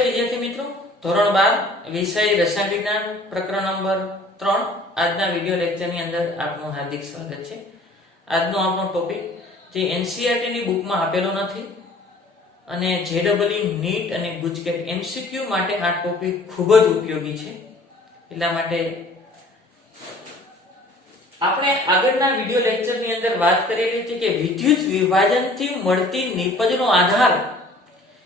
નમસ્તે વિદ્યાર્થી મિત્રો, ધોરણ 12 વિષય રસાયણ વિજ્ઞાન પ્રકરણ નંબર 3 આજના વિડિયો લેક્ચરની અંદર આપનું હાર્દિક સ્વાગત છે। આજનો આપણો ટોપિક જે એનસીઈઆરટી ની બુકમાં આપેલો નથી અને જેડબલઈ નીટ અને ગુજકેટ એમસીક્યુ માટે આ ટોપિક ખૂબ જ ઉપયોગી છે। એટલા માટે આપણે આગળના વિડિયો લેક્ચરની અંદર વાત કરેલી હતી કે વિદ્યુત વિભાજનથી મળતી નિપજનો આધાર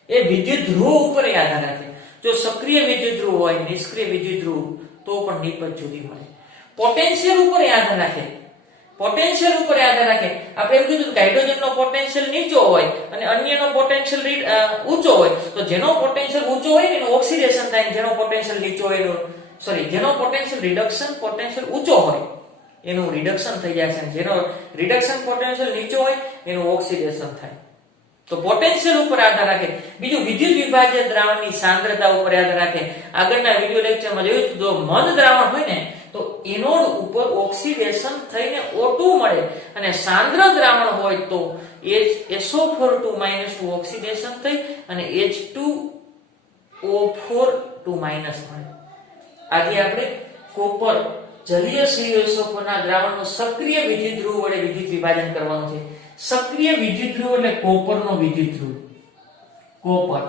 એ વિદ્યુત ધ્રુવ ઉપર આધાર રાખે। જો સક્રિય વિદ્યુત ધ્રુવ હોય, નિષ્ક્રિય વિદ્યુત ધ્રુવ તો પણ નિપજ જુદી મળે। પોટેન્શિયલ ઉપર આધાર રાખે, પોટેન્શિયલ ઉપર આધાર રાખે। આપણે એમ કીધું કે હાઇડ્રોજનનો પોટેન્શિયલ નીચો હોય અને અન્યનો પોટેન્શિયલ ઊંચો હોય, તો જેનો પોટેન્શિયલ ઊંચો હોય ને એનું ઓક્સિડેશન થાય, જેનો પોટેન્શિયલ નીચો હોય જેનો પોટેન્શિયલ રિડક્શન પોટેન્શિયલ ઊંચો હોય એનું રિડક્શન થઈ જાય છે, જેનો રિડક્શન પોટેન્શિયલ નીચો હોય એનું ઓક્સિડેશન થાય। તો પોટેન્શિયલ ઉપર આધાર રાખે। બીજું વિદ્યુત વિભાજ્ય દ્રાવણની સાંદ્રતા ઉપર આધાર રાખે। આગળના વિડિયો લેક્ચરમાં જોયું જો મંદ દ્રાવણ હોય ને તો એનોડ ઉપર ઓક્સિડેશન થઈને O2 મળે અને સાંદ્ર દ્રાવણ હોય તો SO4 2 ઓક્સિડેશન થઈ અને H2O4 2 મળે। આજે આપણે કોપર જલીય CuSO4 ના દ્રાવણનું સક્રિય વિદ્યુત ધ્રુવ વડે વિદ્યુત વિભાજન કરવાનું છે। સક્રિય વિદ્યુત ધ્રુવ એટલે કોપરનો વિદ્યુત ધ્રુવ, કોપર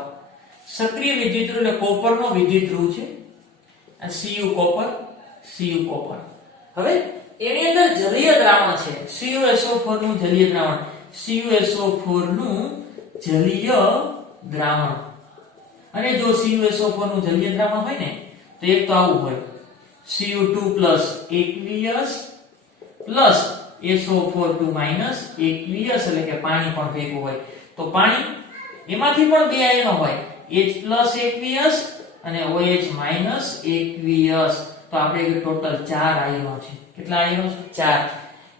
સક્રિય વિદ્યુત ધ્રુવ એટલે કોપરનો વિદ્યુત ધ્રુવ છે। આ Cu કોપર, Cu કોપર। હવે એની અંદર જલીય દ્રાવણ છે CuSO4 નું જલીય દ્રાવણ, CuSO4 નું જલીય દ્રાવણ। અને જો CuSO4 નું જલીય દ્રાવણ હોય ને તો એક તો આવું હોય Cu2 aqueous SO4 2 aqueous એટલે કે પાણી પણ ભેગું હોય। તો પાણી એમાંથી પણ બે આયનો હોય H aqueous અને OH aqueous। તો આપણે ટોટલ 4 આયનો છે। કેટલા આયનો છે? 4।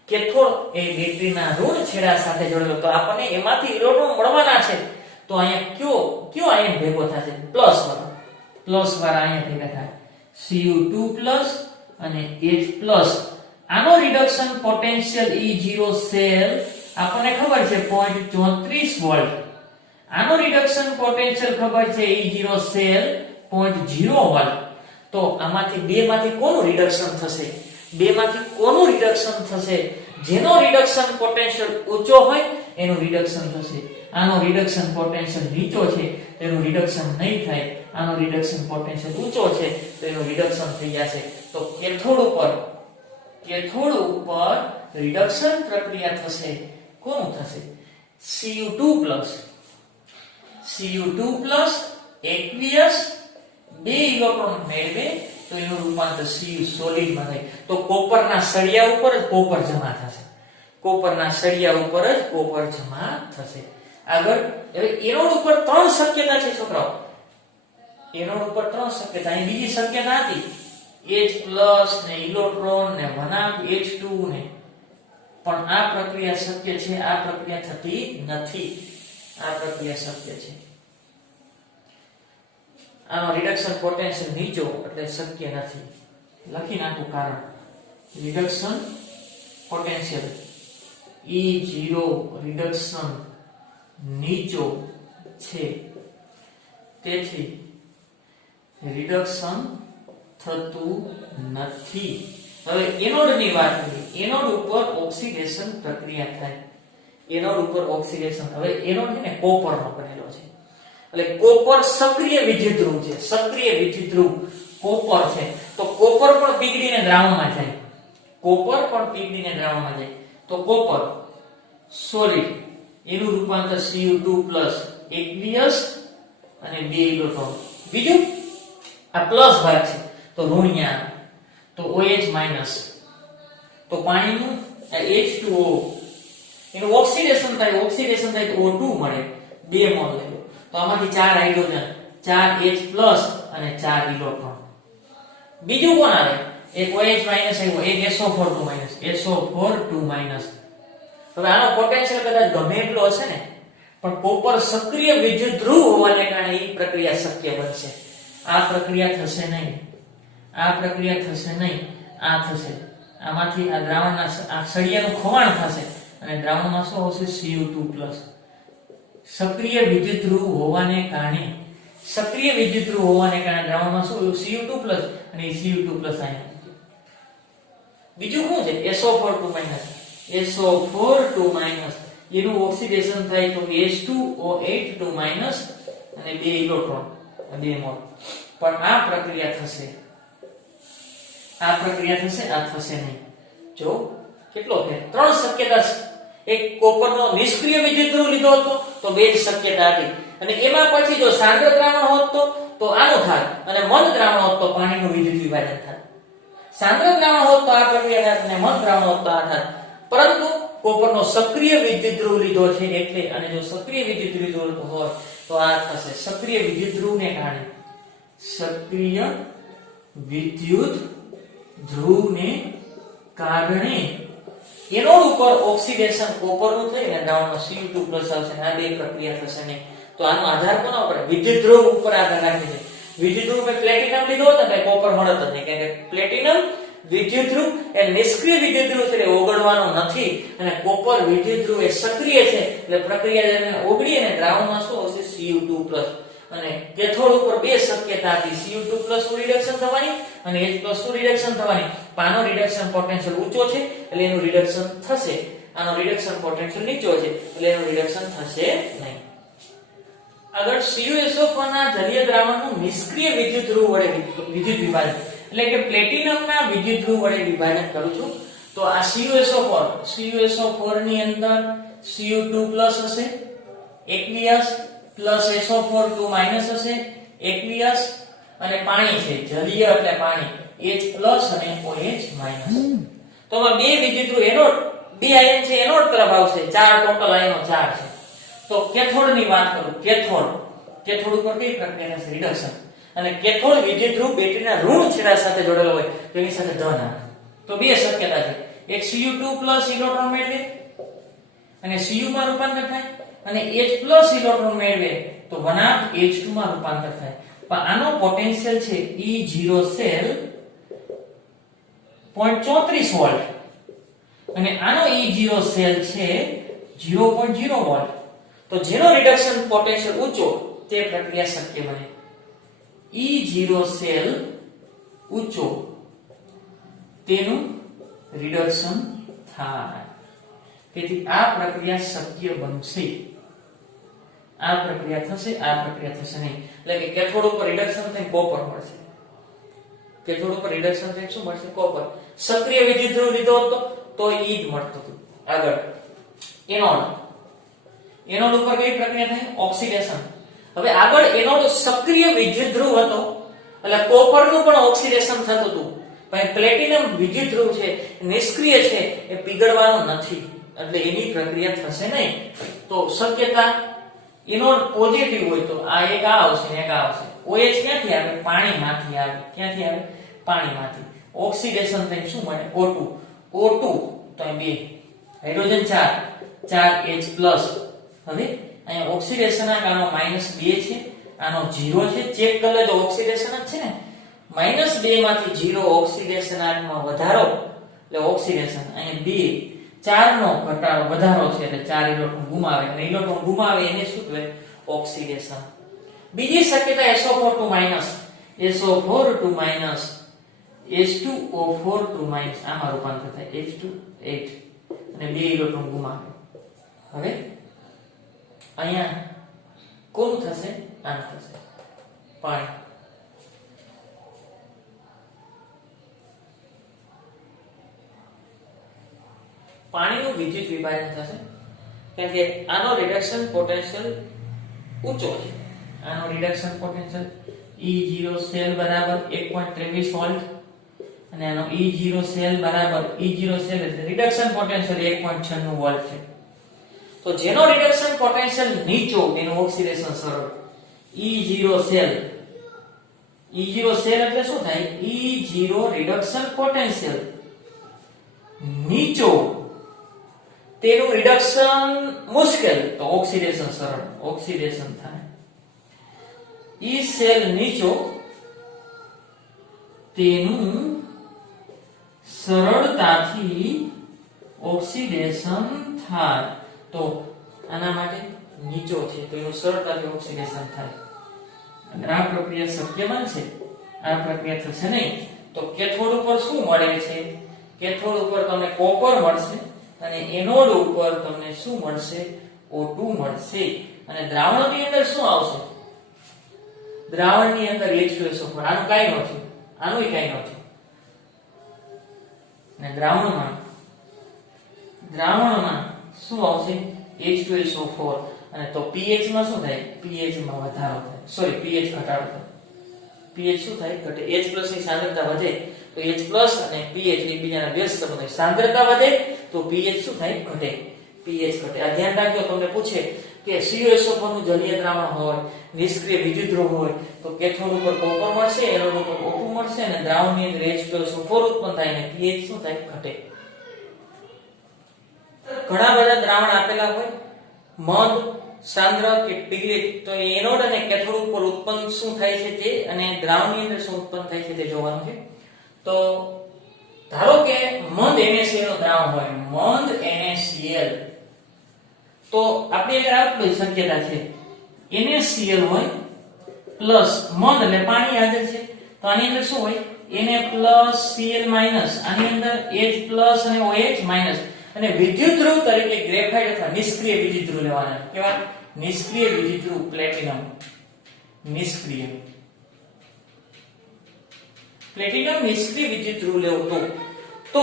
કેથોડ એ બેટરીના ઋણ છેડા સાથે જોડેલો, તો આપણને એમાંથી ઇલેક્ટ્રોન મળવાના છે। તો અહીંયા કયો આયન ભેગો થશે? પ્લસ વાળા આયન ભેગા થાય Cu2 અને H+। આનો રિડક્શન પોટેન્શિયલ E0 સેલ આપણને ખબર છે 0.34 વોલ્ટ। આનો રિડક્શન પોટેન્શિયલ ખબર છે E0 સેલ 0.0 વોલ્ટ। તો આમાંથી બે માંથી કોનું રિડક્શન થશે? બે માંથી કોનું રિડક્શન થશે? જેનો રિડક્શન પોટેન્શિયલ ઊંચો હોય એનું રિડક્શન થશે। આનો રિડક્શન પોટેન્શિયલ નીચો છે તેનું રિડક્શન નહીં થાય। આનો રિડક્શન પોટેન્શિયલ ઊંચો છે તો એનું રિડક્શન થઈ જશે। તો કેથોડ ઉપર રિડક્શન પ્રક્રિયા થશે, કોનું થશે? Cu2 aqueous બે ઇલેક્ટ્રોન મેળવે તો એનું રૂપાંતર Cu સોલિડ માં થાય। તો કોપરના સળિયા ઉપર જ કોપર જમા થશે, કોપરના સળિયા ઉપર જ કોપર જમા થશે। આગળ હવે એનોડ ઉપર 3 શક્યતા છે છોકરાઓ, એનોડ ઉપર 3 શક્યતા। અહીં બીજી શક્યતા હતી H+ ને ઇલેક્ટ્રોન ને વનાંક H2 ને, પણ આ પ્રક્રિયા શક્ય છે, આ પ્રક્રિયા થતી નથી। આ પ્રક્રિયા શક્ય છે, આનો રિડક્શન પોટેન્શિયલ નીચો એટલે શક્ય નથી। લખી નાખું કારણ, રિડક્શન પોટેન્શિયલ E0 રિડક્શન નીચો છે તેથી રિડક્શન થતું નથી। હવે એનોડની વાત કરીએ, એનોડ ઉપર ઓક્સિડેશન પ્રક્રિયા થાય, એનોડ ઉપર ઓક્સિડેશન। હવે એનોડ છે ને કોપરનો બનેલો છે એટલે કોપર સક્રિય વિદ્યુત ધ્રુવ છે, સક્રિય વિદ્યુત ધ્રુવ કોપર છે। તો કોપર પણ પીગળીને દ્રાવણમાં જાય, કોપર પણ પીગળીને દ્રાવણમાં જાય તો કોપર સોલિડ એનું રૂપાંતર Cu2 aqueous અને બે ઇલેક્ટ્રોન। બીજું આ પ્લસ ભાગ છે તો ઋણ્યા, તો OH- તો પાણીનું H2O એનું ઓક્સિડેશન થાય તો O2 મળે, 2 મોલ લેવો। તો આમાંથી 4 હાઇડ્રોજન, 4 H+ અને 4 ઇલેક્ટ્રોન। બીજું કોણ આવે? એક OH- આવ્યો, એક SO4 2 હવે આનો પોટેન્શિયલ કદાચ ગમે એટલો હશે ને પણ કોપર સક્રિય વિદ્યુત ધ્રુવ હોવાને કારણે એ પ્રક્રિયા શક્ય બનશે। આ પ્રક્રિયા થશે નહીં, આ પ્રક્રિયા થશે નહીં, આ થશે। આમાંથી આ દ્રાવણના આ સળિયાનું ખવાણ થશે અને દ્રાવણમાં શું આવશે? Cu2+। સક્રિય વિદ્યુત ધ્રુવ હોવાને કારણે સક્રિય વિદ્યુત ધ્રુવ હોવાને કારણે દ્રાવણમાં શું Cu2+ અને Cu2+ આયન. બીજું શું છે SO4 2- એનું ઓક્સિડેશન થાય તો H2O8 2- અને 2 ઇલેક્ટ્રોન 2 મોલ. પણ આ પ્રક્રિયા થશે આ થશે નહીં. જો કેટલો છે ત્રણ શક્યતા છે. એક કોપરનો નિષ્ક્રિય વિદ્યુત ધ્રુવ લીધો હતો તો બે જ શક્યતા હતી અને એમાં પછી જો સાંદ્ર દ્રાવણ હોત તો આનું થાય અને મંદ દ્રાવણ હોત તો પાણીનું વિદ્યુત વિભાજન થાય. સાંદ્ર દ્રાવણ હોત તો આ પ્રક્રિયા થાય અને મંદ દ્રાવણ હોત તો આ થાય. પરંતુ કોપરનો સક્રિય વિદ્યુત ધ્રુવ લીધો છે એટલે અને જો સક્રિય વિદ્યુત ધ્રુવ હોય તો આ થશે. સક્રિય વિદ્યુત ધ્રુવને કારણે એનોડ ઉપર ઓક્સિડેશન કોપરનું થઈને દ્રાવણમાં Cu2+ આવશે. આ બે પ્રક્રિયા થશે નહીં. તો આનો આધાર કોના ઉપર? વિદ્યુત ધ્રુવ ઉપર આધાર રાખે છે. વિદ્યુત ધ્રુવ મેં પ્લેટિનમ લીધો હતો ને કોપર મળત જ નહીં. કે પ્લેટિનમ વિદ્યુત ધ્રુવ એ નિષ્ક્રિય વિદ્યુત ધ્રુવ છે, ઓગળવાનો નથી અને કોપર વિદ્યુત ધ્રુવ એ સક્રિય છે એટલે પ્રક્રિયા ઓગળી અને દ્રાવણમાં શું હશે Cu2+. અને કેથોડ ઉપર બે શક્યતા હતી Cu2+ નું રિડક્શન થવાની અને H+ નું રિડક્શન થવાની. આનો રિડક્શન પોટેન્શિયલ ઊંચો છે એટલે એનું રિડક્શન થશે. આનો રિડક્શન પોટેન્શિયલ નીચો છે એટલે એનું રિડક્શન થશે નહીં. આગળ CuSO4 ના જલીય દ્રાવણનું નિષ્ક્રિય વિદ્યુત ધ્રુવ વડે વિદ્યુત વિભાજન એટલે કે પ્લેટિનમના વિદ્યુત ધ્રુવ વડે વિભાજન કરું છું તો આ CuSO4 ની અંદર Cu2+ હશે aqueous પ્લસ SO4 2- હશે aqueous અને પાણી છે જલીય એટલે પાણી H+ અને OH-. તો આમાં બે વિદ્યુત ધ્રુવ એનોડ બે આયન છે એનોડ તરફ આવશે. ચાર ટોટલ આયનો 4 છે. તો કેથોડ ની વાત કરું કેથોડ ઉપર કઈ પ્રક્રિયા થશે રિડક્શન અને કેથોડ વિદ્યુત ધ્રુવ બેટરીના ઋણ છેડા સાથે જોડેલો હોય તો એની સાથે ધન આવે. તો બે શક્યતા છે. એક Cu2+ ઇલેક્ટ્રોન મેળવે અને Cu માં રૂપાંતર થાય અને H+ ઇલેક્ટ્રોન મેળવે તો 1/H2 માં રૂપાંતર થાય. પણ આનો પોટેન્શિયલ છે E0 સેલ 0.34 વોલ્ટ અને આનો E0 સેલ છે 0.0 વોલ્ટ. તો જેનો રિડક્શન પોટેન્શિયલ ઊંચો તે પ્રક્રિયા શક્ય બને. E0 સેલ ઊંચો તેનું રિડક્શન થાય. તેથી આ પ્રક્રિયા શક્ય બનશે. આ પ્રક્રિયા થશે નહીં. એટલે કે કેથોડ ઉપર રિડક્શન થઈને કોપર મળશે. કેથોડ ઉપર રિડક્શન થઈને શું મળશે? કોપર. સક્રિય વિદ્યુત ધ્રુવ લીધો હતો તો ઈ જ મળતું હતું. આગળ એનોડ ઉપર કઈ પ્રક્રિયા થાય? ઓક્સિડેશન. હવે આગળ એનોડ સક્રિય વિદ્યુત ધ્રુવ હતો એટલે કોપરનું પણ ઓક્સિડેશન થતું હતું. પણ પ્લેટિનમ વિદ્યુત ધ્રુવ છે નિષ્ક્રિય છે એ પીગળવાનો નથી એટલે એની પ્રક્રિયા થશે નહીં. તો શક્યતા એનોડ પોઝિટિવ હોય તો આ એક આ આવશે ને એક આ આવશે. OH ક્યાંથી આવે? પાણીમાંથી આવે. ક્યાંથી આવે? પાણીમાંથી. ઓક્સિડેશન થઈને શું મળે? O2 તો અહીં 2 હાઇડ્રોજન 4H+. હવે અહીંયા ઓક્સિડેશન આનો -2 છે આનો 0 છે. ચેક કરી લેજો ઓક્સિડેશન જ છે ને. -2 માંથી 0 ઓક્સિડેશન આમાં વધારો એટલે ઓક્સિડેશન. અહીંયા 4 નો ઘટાડો વધારો છે એટલે 4 ઇલેક્ટ્રોન ગુમાવે અને ઇલેક્ટ્રોન ગુમાવે એને શું કહેવાય? ઓક્સિડેશન. બીજી શક્યતા SO4 2- H2O4 2- આમાં રૂપાંતર થાય H2 8 અને 2 ઇલેક્ટ્રોન ગુમાવે. હવે અહીંયા કોણ થશે? આમ થશે પાણી. પાણીનું વિદ્યુત વિભાજન થશે કારણ કે આનો રિડક્શન પોટેન્શિયલ ઊંચો છે. આનો રિડક્શન પોટેન્શિયલ E0 સેલ બરાબર 1.23 વોલ્ટ અને આનો E0 સેલ એટલે રિડક્શન પોટેન્શિયલ 1.96 વોલ્ટ છે. તો જેનો રિડક્શન પોટેન્શિયલ નીચો એનું ઓક્સિડેશન સરળ. E0 સેલ એટલે શું થાય? E0 રિડક્શન પોટેન્શિયલ નીચો તેનું રિડક્શન મુશ્કેલ તો ઓક્સિડેશન સરળ. ઓક્સિડેશન થાય. E સેલ નીચો તેનું સરળતાથી ઓક્સિડેશન થાય. તો આના માટે નીચો છે તો એનું સરળતાથી ઓક્સિડેશન થાય. અગર આ પ્રક્રિયા શક્ય બનશે, આ પ્રક્રિયા થશે નહીં, તો કેથોડ ઉપર શું મળે છે? કેથોડ ઉપર તમને કોપર મળશે અને એનોડ ઉપર તમને શું મળશે? O2 મળશે. અને દ્રાવણની અંદર શું આવશે? દ્રાવણની અંદર H2SO4. આનું કાઈ નથી, આનુંય કાઈ નથી. અને દ્રાવણમાં શું આવશે? H2SO4. અને તો pH માં શું થાય? pH માં વધારો થાય, સોરી pH ઘટાડો થાય. pH શું થાય? ઘટે. H+ ની સાંદ્રતા વધે તો H+ અને pH એકબીજાના વ્યસ્ત સંબંધ. સાંદ્રતા વધે તો pH શું થાય? ઘટે. pH ઘટે. આ ધ્યાન રાખજો, તમને પૂછે કે CuSO4 નું જલીય દ્રાવણ હોય, નિષ્ક્રિય વિદ્યુતધ્રુવ હોય, તો કેથોડ ઉપર કોપર મળશે, એનોડ ઉપર O2 મળશે અને દ્રાવણની અંદર H2SO4 ઉત્પન્ન થાય અને pH શું થાય? ઘટે. ઘણા બધા દ્રાવણ આપેલા હોય, મધ, સાંદ્ર કે પીગળિત, તો એનોડ અને કેથોડ ઉપર ઉત્પન્ન શું થાય છે તે અને દ્રાવણની અંદર શું ઉત્પન્ન થાય છે તે જોવાનું છે. તો ધારો કે મંદ NaCl નું દ્રાવણ હોય, મંદ NaCl, તો આપણે આગળ આટલી શક્યતા છે, NaCl હોય પ્લસ મંદ એટલે પાણી હાજર છે, તો આની અંદર શું હોય? Na+Cl-, આની અંદર H+ અને OH-, અને વિદ્યુતધ્રુવ તરીકે ગ્રેફાઇટ અથવા નિષ્ક્રિય વિદ્યુતધ્રુવ લેવાના. કેવા? નિષ્ક્રિય વિદ્યુતધ્રુવ પ્લેટિનમ. નિષ્ક્રિય વિદ્યુતધ્રુવ લેવો તો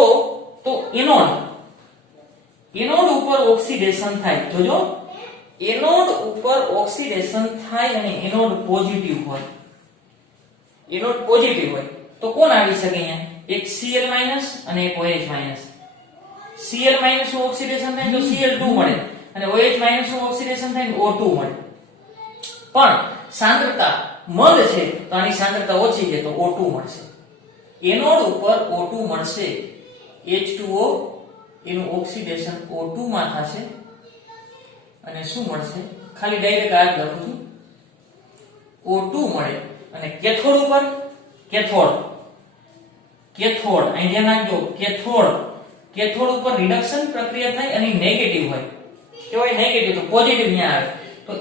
એનોડ ઉપર ઓક્સિડેશન થાય. જોજો, એનોડ ઉપર ઓક્સિડેશન થાય અને એનોડ પોઝિટિવ હોય. એનોડ પોઝિટિવ હોય તો કોણ આવી શકે અહીંયા? એક Cl- અને એક OH-. Cl- નું ઓક્સિડેશન થાય તો Cl2 મળે અને OH- નું ઓક્સિડેશન થાય તો O2 મળે. પણ સાંદ્રતા મંદ છે તો આની સાંદ્રતા ઓછી છે તો O2 મળશે. એનોડ ઉપર O2 મળશે, H2O, એનું ઓક્સિડેશન O2 માં થશે અને શું મળશે? ખાલી ડાયરેક્ટ આ જ લખું છું, O2 મળે. અને કેથોડ ઉપર કેથોડ અહીં ધ્યાન રાખજો, કેથોડ ઉપર રિડક્શન પ્રક્રિયા થાય અને નેગેટિવ હોય. કેવાય નેગેટિવ, તો પોઝિટિવ અહીંયા આવે તો Na+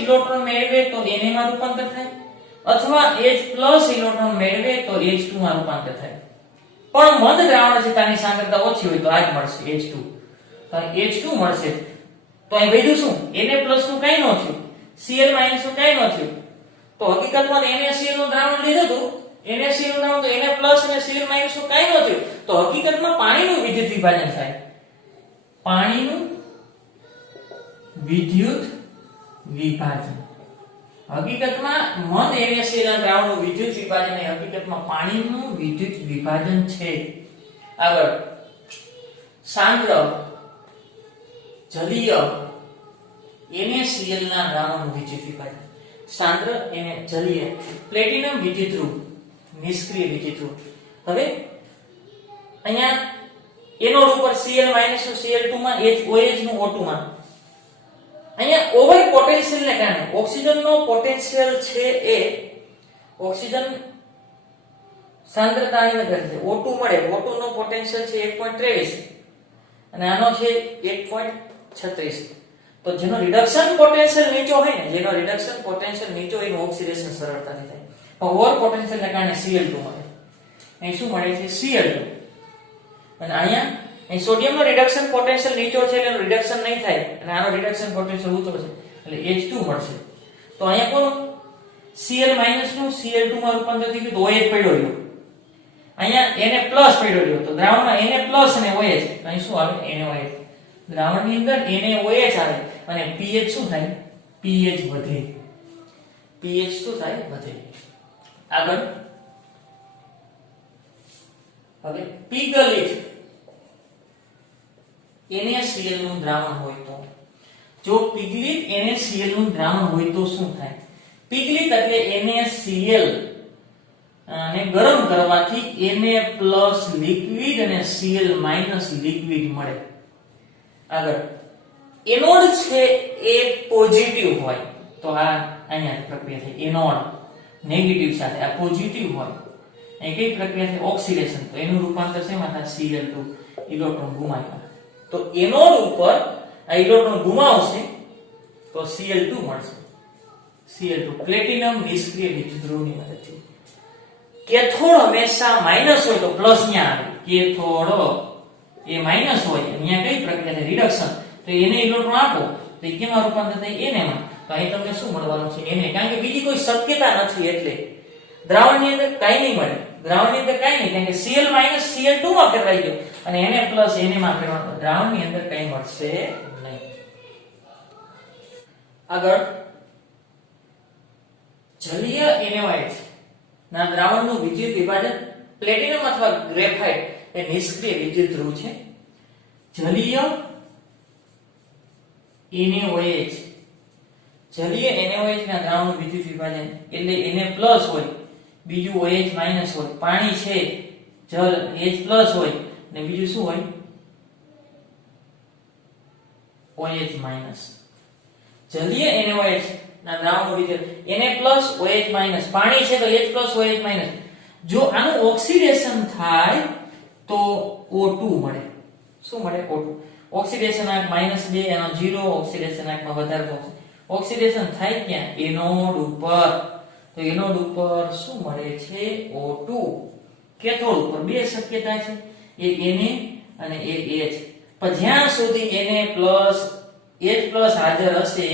ઇલેક્ટ્રોન મેળવે તો Na માં રૂપાંતર થાય, અથવા H+ ઇલેક્ટ્રોન મેળવે તો H2 માં રૂપાંતર થાય. પણ મંદ દ્રાવણ છે તેની સાંદ્રતા ઓછી હોય તો આ જ મળશે, H2. તો H2 મળશે. તો અહીં વધ્યું શું? Na+ નું કાઈ ન થયું, Cl- નું કાઈ ન થયું. તો હકીકતમાં NaCl નું દ્રાવણ લીધું હતું, NaCl નું દ્રાવણ તો Na+ અને Cl- નું કાઈ ન થયું. તો હકીકતમાં પાણીનું વિદ્યુત વિભાજન થાય. પાણીનું વિદ્યુત વિભાજન. હકીકતમાં મંદ NaCl ના દ્રાવણનું વિદ્યુત વિભાજન એ હકીકતમાં પાણીનું વિદ્યુત વિભાજન છે. આગળ સાંદ્ર જલીય NaCl ના દ્રાવણનું વિદ્યુત વિભાજન. સાંદ્ર જલીય પ્લેટિનમ વિદ્યુતધ્રુવ, નિષ્ક્રિય વિદ્યુતધ્રુવ. હવે અહીંયા એનોડ ઉપર Cl- નું Cl2 માં, OH નું O2 માં. અહીંયા ઓવર પોટેન્શિયલ ને કારણે ઓક્સિજનનો પોટેન્શિયલ છે એ ઓક્સિજન સાંદ્રતાની અંદર છે, O2 મળે. O2 નો પોટેન્શિયલ છે 1.23 અને આનો છે 1.36. તો જેનો રિડક્શન પોટેન્શિયલ નીચો હોય ને, એનું ઓક્સિડેશન સરળતાથી થાય. પણ ઓવર પોટેન્શિયલ ને કારણે Cl2 મળે. અહીં શું મળે છે? Cl2. અને અહીં સોડિયમનો રિડક્શન પોટેન્શિયલ નીચો છે એટલે રિડક્શન નહીં થાય અને આનો રિડક્શન પોટેન્શિયલ ઊંચો છે એટલે H2 મળશે. તો અહીંયા કોણ? Cl- નું Cl2 માં રૂપાંતર થઈ ગયું તો OH પડ્યો રહ્યો. અહીંયા Na+ પડ્યો રહ્યો તો દ્રાવણમાં Na+ અને OH, અહીં શું આવે? NaOH. દ્રાવણની અંદર NaOH આવે અને pH શું થાય? pH વધે. pH શું થાય? વધે. આગળ હવે પીગલિત NaCl નું દ્રાવણ હોય તો, જો પીગલિત NaCl નું દ્રાવણ હોય તો શું થાય? પીગલિત એટલે NaCl ને ગરમ કરવાથી Na+ લિક્વિડ અને Cl- લિક્વિડ મળે. આગળ એનોડ છે એ પોઝિટિવ હોય તો આ અહીંયા પ્રક્રિયા થાય. એનોડ નેગેટિવ સાથે, આ પોઝિટિવ હોય, અહીં કઈ પ્રક્રિયા થાય? ઓક્સિડેશન. તો એનું રૂપાંતર શેમાં થાય? Cl2, ઇલેક્ટ્રોન ગુમાવ્યા. તો એનોડ ઉપર આ ઇલેક્ટ્રોન ગુમાવશે તો Cl2 મળશે. Cl2 પ્લેટિનમ નિષ્ક્રિય વિદ્યુતધ્રુવની મદદથી. કેથોડ હંમેશા માઈનસ હોય તો પ્લસ ન્યા આવે. કેથોડ એ માઈનસ હોય અહીંયા કઈ પ્રક્રિયા થાય રિડક્શન, તો એને ઇલેક્ટ્રોન આપો તો એ કેમાં રૂપાંતર થાય Na માં. તો અહીં તમને શું મળવાનું છે Na, કારણ કે બીજી કોઈ શક્યતા નથી એટલે દ્રાવણની અંદર કાઈ નહીં મળે. દ્રાવણની અંદર કાઈ નહીં, કારણ કે Cl Cl2 માં ફેરવાઈ ગયો અને Na Na માં ફેરવાતો, દ્રાવણની અંદર કાઈ મળશે નહીં. આગળ જલીય NaOH ના દ્રાવણનું વિદ્યુત વિભાજન પ્લેટિનમ અથવા ગ્રેફાઇટ એ નિષ્ક્રિય વિદ્યુત ધ્રુવ છે. જલીય NaOH જલીય NaOH ના દ્રાવણનું વિદ્યુત વિભાજન એટલે Na+ હોય, બીજું OH- હોય. પાણી છે જળ H+ હોય ને બીજું શું હોય OH-. જલીય NaOH ના દ્રાવણનું વિદ્યુત Na+OH- પાણી છે તો H+ OH-. જો આનું ઓક્સિડેશન થાય તો O2 મળે. શું મળે O2. ઓક્સિડેશન આંક -2 એનો 0, ઓક્સિડેશન આંકમાં વધારે થશે. ઓક્સિડેશન થાય ક્યાં એનોડ ઉપર, તો એનોડ ઉપર શું મળે છે O2. કેથોડ ઉપર બે શક્યતા છે, એક Na અને એક H. પણ જ્યાં સુધી Na+H+ હાજર હશે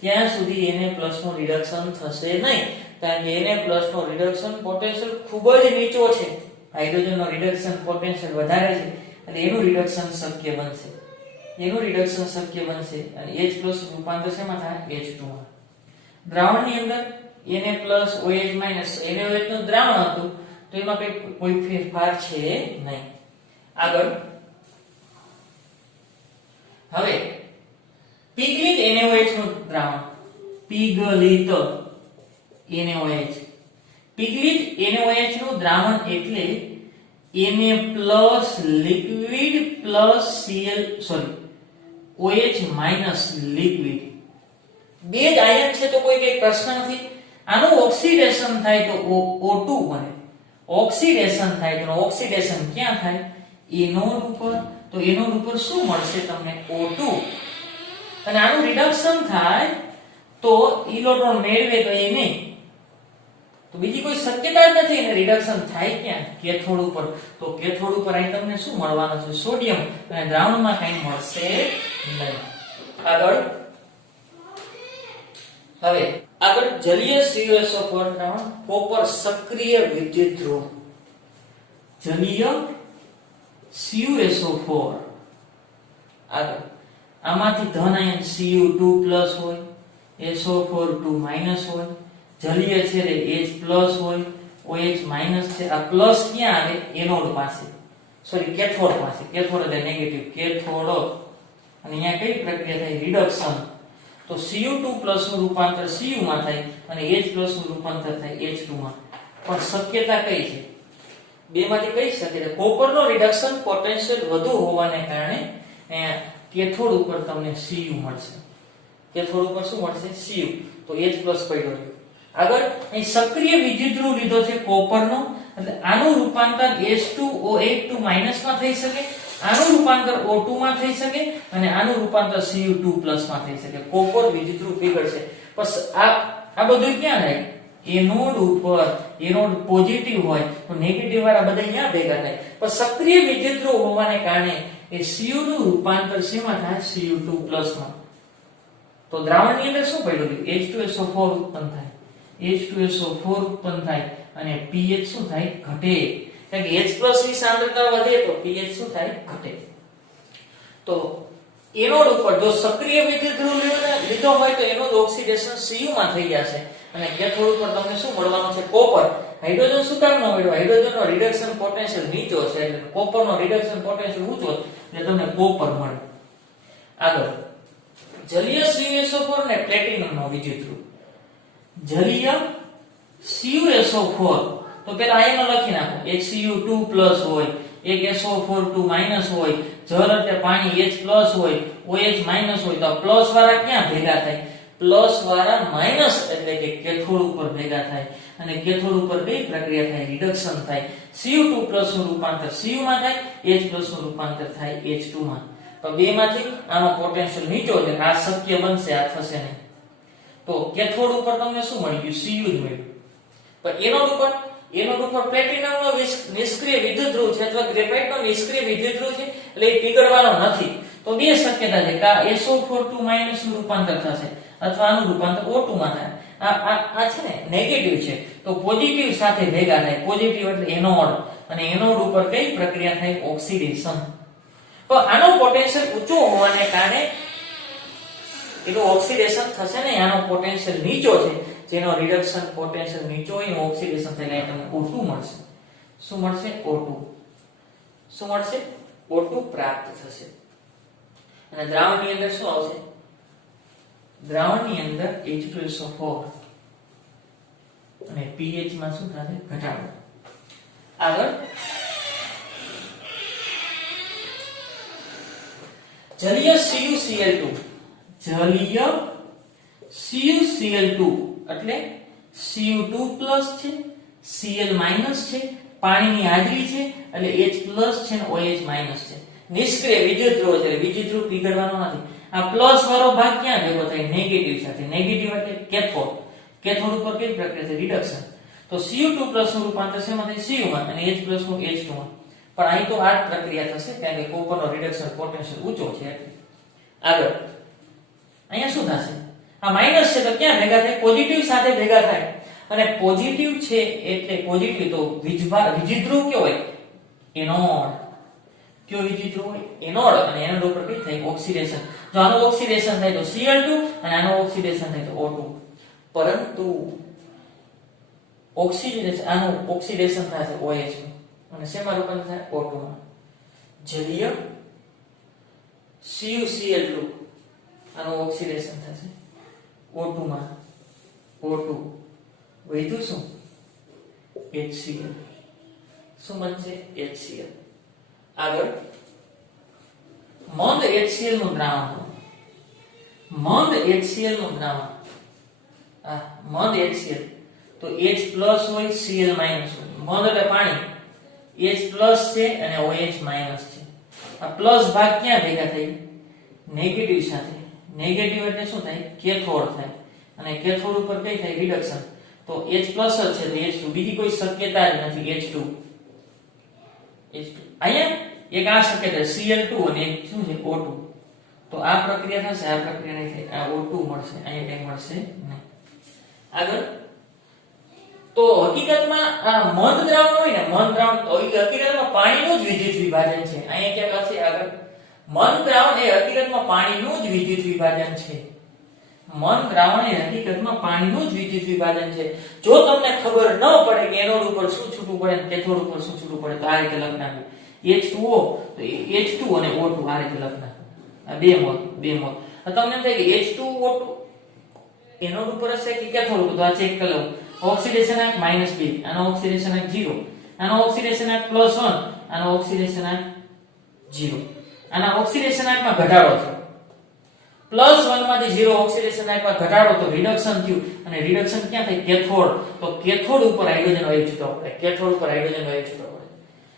ત્યાં સુધી Na+ નું રિડક્શન થશે નહીં, કારણ કે Na+ નો રિડક્શન પોટેન્શિયલ ખૂબ જ નીચો છે. હાઇડ્રોજનનો રિડક્શન પોટેન્શિયલ વધારે છે અને એનું રિડક્શન શક્ય બનશે. અને H+ રૂપાંતર શેમાં થાય H2 માં. દ્રાવણની અંદર Na+OH- NaOH નું દ્રાવણ હતું તો એમાં કોઈ ફેરફાર છે નહીં. આગળ હવે પીગલિત NaOH નું દ્રાવણ, પીગલિત NaOH. પીગલિત NaOH નું દ્રાવણ એટલે Na+ liquid plus OH- liquid. બે જ આયન છે તો કોઈ કઈ પ્રશ્ન નથી. આનું ઓક્સિડેશન થાય તો O2 બને. ઓક્સિડેશન થાય તો ઓક્સિડેશન ક્યાં થાય એનોડ ઉપર, તો એનોડ ઉપર શું મળશે તમને O2. અને આનું રિડક્શન થાય તો ઇલેક્ટ્રોન મેળવે તો એ નહીં, તો બીજી કોઈ શક્યતા જ નથી. એને રિડક્શન થાય ક્યાં કેથોડ ઉપર, તો કેથોડ ઉપર અહીં તમને શું મળવાનું છે સોડિયમ, અને દ્રાવણમાં કંઈ મળશે નહીં. આગળ જલીય CuSO4 દ્રાવણ કોપર સક્રિય વિદ્યુત ધ્રુવ. જલીય CuSO4 આગળ આમાંથી ધન આયન Cu2+ હોય, SO4 2- હોય. જલીય છે તે H+ હોય, OH- છે. આ પ્લસ ક્યાં આવે એનોડ પાસે, સોરી કેથોડ પાસે. કેથોડ એટલે નેગેટિવ કેથોડ. અને અહીંયા કઈ પ્રક્રિયા થાય રિડક્શન, તો Cu2+ નું રૂપાંતર Cu માં થાય અને H+ નું રૂપાંતર થાય H2 માં. પણ શક્યતા કઈ છે બેમાંથી? કઈ શક્યતા? કોપરનો રિડક્શન પોટેન્શિયલ વધુ હોવાને કારણે કેથોડ ઉપર તમને Cu મળશે. કેથોડ ઉપર શું મળશે Cu, તો H+ પડ્યો છે. આગળ અહીં સક્રિય વિદ્યુતધ્રુવ લીધો છે કોપરનો, એટલે આનું રૂપાંતર H2O82- માં થઈ શકે, આનું રૂપાંતર O2 માં થઈ શકે અને આનું રૂપાંતર Cu2+ માં થઈ શકે. કોપર વિદ્યુતધ્રુવ પીગળશે. બસ આ બધું ક્યાં થાય એનોડ ઉપર. એનોડ પોઝિટિવ હોય તો નેગેટિવ વાળા બધા અહીંયા ભેગા થાય. પણ સક્રિય વિદ્યુતધ્રુવ હોવાને કારણે એ Cu નું રૂપાંતર શેમાં થાય Cu2+ માં. તો દ્રાવણની અંદર શું પડ્યું H2SO4 ઉત્પન્ન થાય. H2SO4 ઉત્પન્ન થાય અને pH શું થાય ઘટે, કારણ કે H+ ની સાંદ્રતા વધે તો pH શું થાય ઘટે. તો એનોડ ઉપર જો સક્રિય વિદ્યુતધ્રુવ લીધો હોય તો એનોડ ઓક્સિડેશન Cu માં થઈ જશે અને કેથોડ ઉપર તમને શું મળવાનું છે કોપર. હાઇડ્રોજન શું કામ ન મળ્યો? હાઇડ્રોજનનો રિડક્શન પોટેન્શિયલ નીચો છે એટલે કોપરનો રિડક્શન પોટેન્શિયલ ઊંચો એટલે તમને કોપર મળે. આગળ જલીય CuSO4 ને પ્લેટિનમનો વિદ્યુતધ્રુવ. જલીય CuSO4 તો પેલા આયનો લખી નાખો. એક Cu2+ હોય, એક SO4 2- હોય, જળ એટલે પાણી H+ હોય, OH- હોય. તો પ્લસ વાળા ક્યાં ભેગા થાય? પ્લસ વાળા માઈનસ એટલે કે કેથોડ ઉપર ભેગા થાય અને કેથોડ ઉપર કઈ પ્રક્રિયા થાય રિડક્શન થાય. Cu2+ નું રૂપાંતર Cu માં થાય, H+ નું રૂપાંતર થાય H2 માં. તો બે માંથી આનો પોટેન્શિયલ નીચો છે, આ શક્ય બનશે, આ થશે નહીં. તો કેથોડ ઉપર તમને શું મળી ગયું? Cu જ મળ્યું. પણ એનોડ ઉપર પ્લેટિનમનો નિષ્ક્રિય વિદ્યુતધ્રુવ છે અથવા ગ્રેફાઇટનો નિષ્ક્રિય વિદ્યુતધ્રુવ છે એટલે એ પીગળવાનો નથી. તો બે શક્યતા છે કે આ SO4 નું રૂપાંતર થશે અથવા આનું રૂપાંતર O2 માં થાય. આ છે ને નેગેટિવ છે તો પોઝિટિવ સાથે ભેગા થાય. પોઝિટિવ એટલે એનોડ અને એનોડ ઉપર કઈ પ્રક્રિયા થાય? ઓક્સિડેશન. તો આનો પોટેન્શિયલ ઊંચો હોવાને કારણે એનું ઓક્સિડેશન થશે ને. આનો પોટેન્શિયલ નીચો છે જેનો રિડક્શન પોટેન્શિયલ નીચો હોય એનું ઓક્સિડેશન થઈને તમને O2 મળશે. શું મળશે? O2. શું મળશે? O2 પ્રાપ્ત થશે. અને દ્રાવણની અંદર શું આવશે? દ્રાવણની અંદર H2SO4 અને pH માં શું થશે? ઘટાડો. આગળ જલીય CuCl2. જલીય CuCl2 એટલે Cu2 પ્લસ છે, Cl માઈનસ છે, પાણીની હાજરી છે એટલે H પ્લસ છે ને OH માઈનસ છે. નિષ્ક્રિય વિદ્યુતધ્રુવ છે, વિદ્યુતધ્રુવ પીગળવાનો નથી. આ પ્લસ વાળો ભાગ ક્યાં ભેગો થાય? નેગેટિવ સાથે. નેગેટિવ એટલે કેથોડ. કેથોડ ઉપર કઈ પ્રક્રિયા છે? રિડક્શન. તો Cu2 નું રૂપાંતર શેમાં થાય? Cu માં અને H નું H2 માં. પણ અહીં તો આ જ પ્રક્રિયા થશે કારણ કે કોપરનો રિડક્શન પોટેન્શિયલ ઊંચો છે એટલે. આગળ અહીંયા શું થશે? આ માઈનસ છે તો ક્યાં ભેગા થાય? પોઝિટિવ સાથે ભેગા થાય. અને પોઝિટિવ છે એટલે પોઝિટિવ તો વિદ્યુતધ્રુવ કયો હોય? એનોડ. કયો વિદ્યુતધ્રુવ હોય? એનોડ. અને એનોડ ઉપર કઈ થાય? ઓક્સિડેશન. જો આનું ઓક્સિડેશન થાય તો Cl2 અને આનું ઓક્સિડેશન થાય તો O2. પરંતુ ઓક્સિડેશન આનું ઓક્સિડેશન થશે OH અને શેમાં રૂપાંતર થાય? O2 માં. જલીય CuCl2 આનું ઓક્સિડેશન થશે O2 માં. O2 વધ્યું શું? HCl. શું બનશે? HCl. આગળ મંદ HCl નું દ્રાવણ. મંદ HCl નું દ્રાવણ. આ મંદ HCl તો H પ્લસ હોય, Cl માઈનસ હોય. મંદ એટલે પાણી. H પ્લસ છે અને OH માઈનસ છે. આ પ્લસ ભાગ ક્યાં ભેગા થાય? નેગેટિવ સાથે. નેગેટિવ એટલે શું થાય? કેથોડ થાય. અને કેથોડ ઉપર કઈ થાય? રિડક્શન. તો H પ્લસ જ છે તો H2. બીજી કોઈ શક્યતા જ નથી. H2. અહીંયા એક આ શક્યતા Cl2 અને એક શું છે? O2. તો આ પ્રક્રિયા થશે, આ પ્રક્રિયા નહીં થાય. આ O2 મળશે, અહીંયા કઈ મળશે નહીં. આગળ તો હકીકતમાં આ મંદ દ્રાવણ હોય ને, મંદ દ્રાવણ તો હકીકતમાં પાણીનું જ વિદ્યુત વિભાજન છે. અહીંયા ક્યાંક હશે આગળ. મંદ દ્રાવણ એ હકીકતમાં પાણીનું જ વિદ્યુત વિભાજન છે. મંદ દ્રાવણ એ હકીકતમાં પાણીનું જ વિદ્યુત વિભાજન છે. જો તમને ખબર ન પડે કે એનોડ ઉપર શું છૂટું પડે અને કેથોડ ઉપર શું છૂટું પડે તો આ રીતે લખ નાખો. H2O તો H2 અને O2 આ રીતે લખ નાખો. આ બે મોલ. તમને એમ થાય કે H2O2 એનોડ ઉપર હશે કે કેથોડ ઉપર? તો આ ચેક કરી લો. ઓક્સિડેશન આંક -2, આનો ઓક્સિડેશન આંક 0, આનો ઓક્સિડેશન આંક +1, આનો ઓક્સિડેશન આંક 0. આના ઓક્સિડેશન આંકમાં ઘટાડો થયો. +1 માંથી 0 ઓક્સિડેશન આંકમાં ઘટાડો તો રિડક્શન થયું. અને રિડક્શન ક્યાં થાય? કેથોડ. તો કેથોડ ઉપર હાઇડ્રોજન વાયુ છૂટો પડે. કેથોડ ઉપર હાઇડ્રોજન વાયુ છૂટો પડે.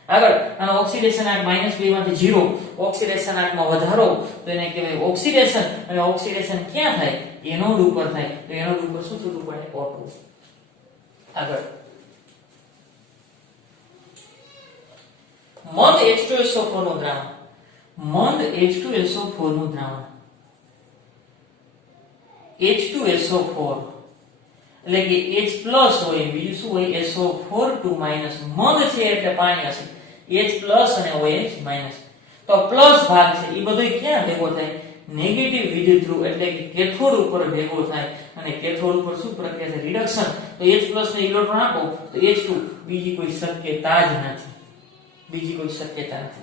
આગળ આનો ઓક્સિડેશન આંક -2 માંથી 0 ઓક્સિડેશન આંકમાં વધારો તો એને કહેવાય ઓક્સિડેશન. અને ઓક્સિડેશન ક્યાં થાય? એનોડ ઉપર થાય. તો એનોડ ઉપર શું છૂટું પડે? O2. આગળ મંદ H2SO4 નું દ્રાવણ. મંદ H2SO4 નું દ્રાવણ. H2SO4 એટલે કે H પ્લસ હોય, બીજું શું હોય? SO4 minus. મંદ છે એટલે પાણી હશે. H પ્લસ અને OH માઈનસ. તો પ્લસ ભાગ છે એ બધું ક્યાં ભેગો થાય? નેગેટિવ વિદ્યુતધ્રુવ એટલે કે કેથોડ ઉપર ભેગો થાય. અને કેથોડ ઉપર શું પ્રક્રિયા છે? રિડક્શન. તો H પ્લસ ને ઇલેક્ટ્રોન આપો તો H2. બીજી કોઈ શક્યતા જ નથી.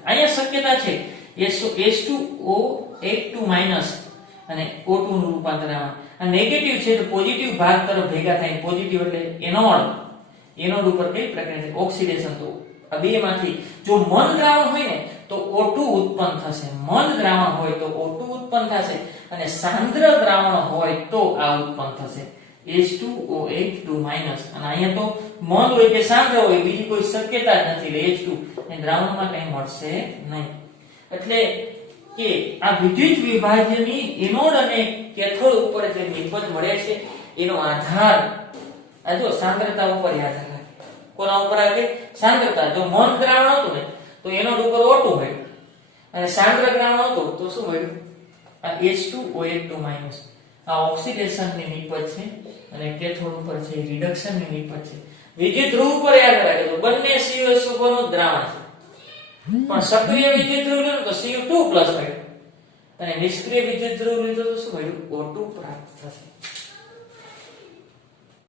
અહીંયા શક્યતા છે H2O2 માઈનસ અને O2 નું રૂપાંતર આમાં. આ નેગેટિવ છે તો પોઝિટિવ ભાગ તરફ ભેગા થાય. પોઝિટિવ એટલે એનોડ ઉપર કઈ પ્રક્રિયા છે? ઓક્સિડેશન. તો આ બે માંથી જો મંદ દ્રાવણ હોય ને તો O2 ઉત્પન્ન થશે. મંદ દ્રાવણ હોય તો O2 ઉત્પન્ન થશે અને સાંદ્ર દ્રાવણ હોય તો આ ઉત્પન્ન થશે H2O2 માઈનસ. અને અહીંયા તો મંદ હોય કે સાંદ્ર હોય બીજી કોઈ શક્યતા જ નથી. એટલે H2 એ દ્રાવણમાં કઈ મળશે નહીં. એટલે કે આ વિદ્યુત વિભાજ્યની એનોડ અને કેથોડ ઉપર જે નિપજ મળે છે એનો આધાર આ જો સાંદ્રતા ઉપર આધાર રાખે. કોના ઉપર આવે? સાંદ્રતા. જો મૌન દ્રાવણ હતું ને તો એનોડ ઉપર O2 મળ્યું અને સાંદ્ર દ્રાવણ હતું તો શું મળ્યું? આ H2OH2- આ ઓક્સિડેશનની નિપજ છે અને કેથોડ ઉપર છે રિડક્શનની નિપજ છે. વિદ્યુત ધ્રુવ ઉપર યાદ રાખજો તો બંને COS ઉપરનું દ્રાવણ છે, પણ સક્રિય વિદ્યુત ધ્રુવ લો તો Cu2+ મળ્યું અને નિષ્ક્રિય વિદ્યુત ધ્રુવ લીધો તો શું મળ્યું? O2 પ્રાપ્ત થશે.